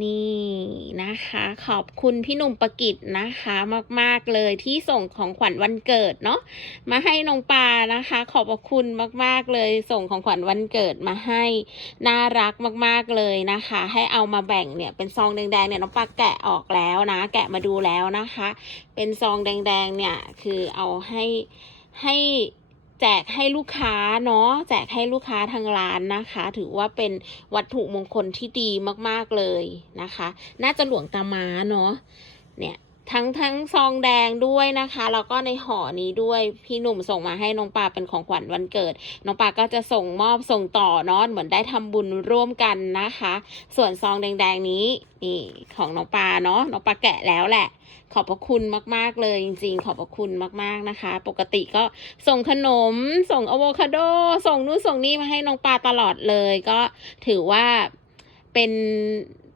นี่นะคะ ขอบคุณพี่หนุ่มประกิตนะคะ มากๆเลยที่ส่งของขวัญวันเกิดเนาะมาให้น้องปานะคะ ขอบคุณมากๆเลย ส่งของขวัญวันเกิดมาให้น่ารักมากๆเลยนะคะ ให้เอามาแบ่งเนี่ยเป็นซองแดงๆเนี่ยน้องปาแกะออกแล้วนะ แกะมาดูแล้วนะคะ เป็นซองแดงๆเนี่ยคือเอาให้ให้ แจกให้ลูกค้าเนาะแจกให้ลูกค้าทางร้านนะคะ ถือว่าเป็นวัตถุมงคลที่ดีมากๆเลยนะคะ น่าจะหลวงตาม้าเนาะเนี่ย ทั้งทั้งซองแดงด้วยนะคะแล้วก็ในห่อนี้ด้วยพี่หนุ่มส่งมาให้น้องปาเป็นของขวัญวันเกิด น้องปาก็จะส่งมอบส่งต่อเนาะเหมือนได้ทำบุญร่วมกันนะคะ ส่วนซองแดงๆนี้นี่ของน้องปาเนาะน้องปาแกะแล้วแหละ ขอบพระคุณมากๆเลยจริงๆ ขอบพระคุณมากๆนะคะ ปกติก็ส่งขนม ส่งอะโวคาโด ส่งนู่นส่งนี่มาให้น้องปาตลอดเลย ก็ถือว่าเป็น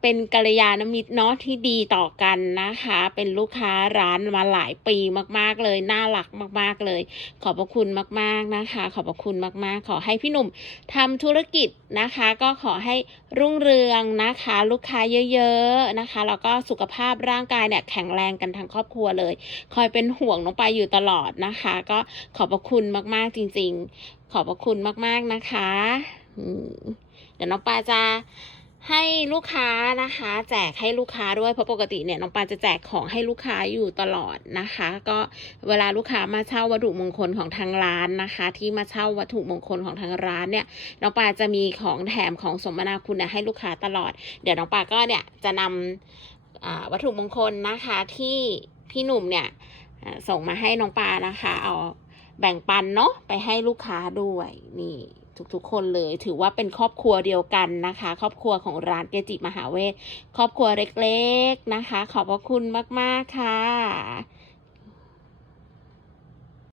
เป็นกัลยาณมิตรเนาะที่ดีต่อกันนะคะ เป็นลูกค้าร้านมาหลายปีมากๆเลย น่ารักมาก ๆเลย ขอบพระคุณมากๆนะคะ ขอบพระคุณมากๆ ขอให้พี่หนุ่มทำธุรกิจนะคะ ก็ขอให้รุ่งเรืองนะคะ ลูกค้าเยอะๆนะคะแล้วก็สุขภาพร่างกายเนี่ยแข็งแรงกันทั้งครอบครัวเลย คอยเป็นห่วงน้องปาอยู่ตลอดนะคะ ก็ขอบพระคุณมากๆจริง ๆ ขอบพระคุณมากๆนะคะเดี๋ยวน้องปาจะ ให้ลูกค้านะคะ แจกให้ลูกค้าด้วยเพราะปกติเนี่ยน้องปาจะแจกของให้ลูกค้าอยู่ตลอดนะคะ ก็เวลาลูกค้ามาเช่าวัตถุมงคลของทางร้านนะคะ ที่มาเช่าวัตถุมงคลของทางร้านเนี่ยน้องปาจะมีของแถมของสมนาคุณให้ลูกค้าตลอด เดี๋ยวน้องปาก็เนี่ยจะนำวัตถุมงคลนะคะที่พี่หนุ่มเนี่ยส่งมาให้น้องปานะคะ เอาแบ่งปันเนาะไปให้ลูกค้าด้วยนี่ ทุกๆ คนเลย ถือว่าเป็นครอบครัวเดียวกันนะคะ ครอบครัวของร้านเกจิมหาเวท ครอบครัวเล็กๆนะคะ ขอบพระคุณมากๆค่ะ